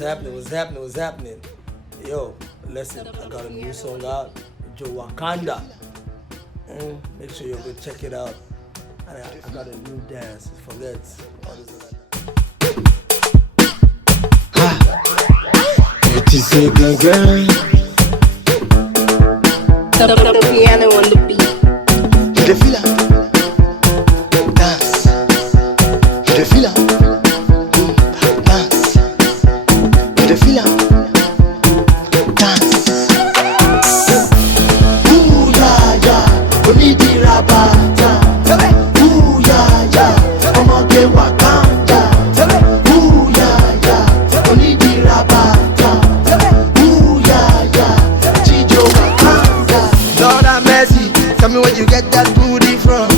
What's happening? Yo, listen, I got a new song out, Ijo Wakanda. Make sure you go check it out. And I got a new dance. Forget all this other. It is a good girl. The piano on the beat. You the feel it? Dance. You the feel it? Dance. You the feel it? Dance. Ooh yeah yeah, onidi rabata. Ooh yeah yeah, Omoge Wakanda. Ooh yeah yeah, onidi rabata. Ooh yeah yeah, Ijo Wakanda. Lord have mercy, tell me where you get that booty from.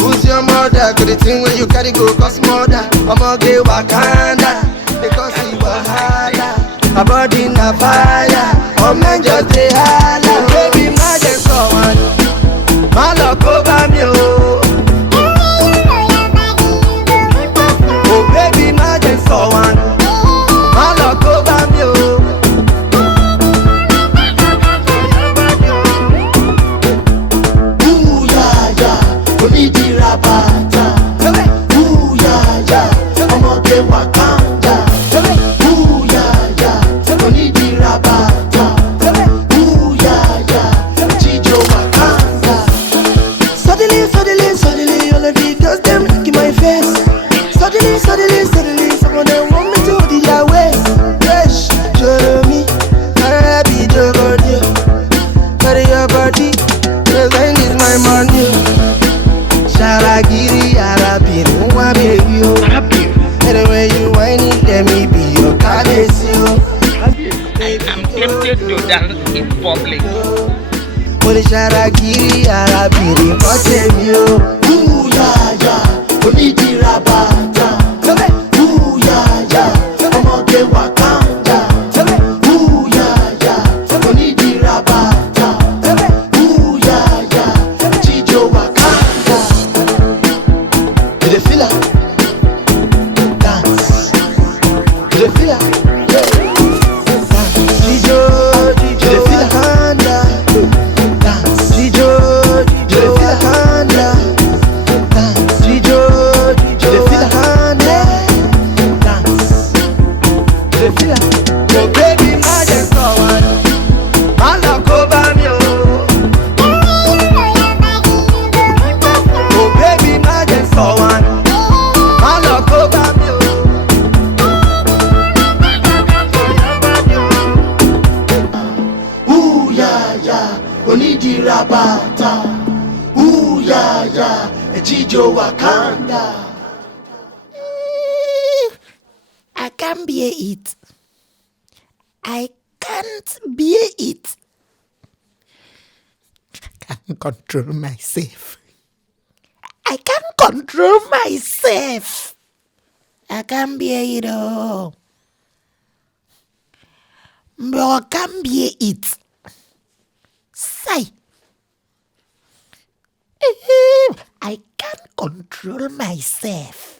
Who's your mother? Could the thing where you carry go cause mother? Omoge Wakanda, because he was harder. My body na fire, oh man just dey holla. Baby, my just so one, my love over me oh. Oh baby, my just so one, my love over me oh. Ooh yeah yeah, onidi rabata. Ooh yeah yeah, Omoge Wakanda. Ooh yeah yeah, onidi rabata. Ooh yeah yeah, Ijo Wakanda. Suddenly, all of the girls them look in my face. Suddenly, some of them want me to hold their waist. Fresh, Jeremy, Arabi, Jogodio. Carry your body, present is my money. Sharagiri, Arabi, no one baby oh. Anyway you whine it, let me be your cabezi oh. I am tempted to dance in public. Money Sharagiri, Arabi, reported me oh. Ooh yeah yeah, onidi rabata. Ooh yeah yeah, Omoge Wakanda. Ooh yeah yeah, onidi rabata. Ooh yeah yeah, Ijo Wakanda. You the feel it? Dance. You the feel it? Dance. Ijo Wakanda. Dance. Ijo Wakanda. Dance. Ijo Wakanda. Dance. You the feel it? Oh baby, my just so one, my love over me oh. Oh baby, my just so one, my love over me oh. Ooh yeah yeah, onidi rabata. Ooh yeah yeah, Ijo Wakanda. I can't bear it. I can't bear it. I can't control myself. I can't control myself. I can't bear it all. But I can't bear it. Say. I can't control myself.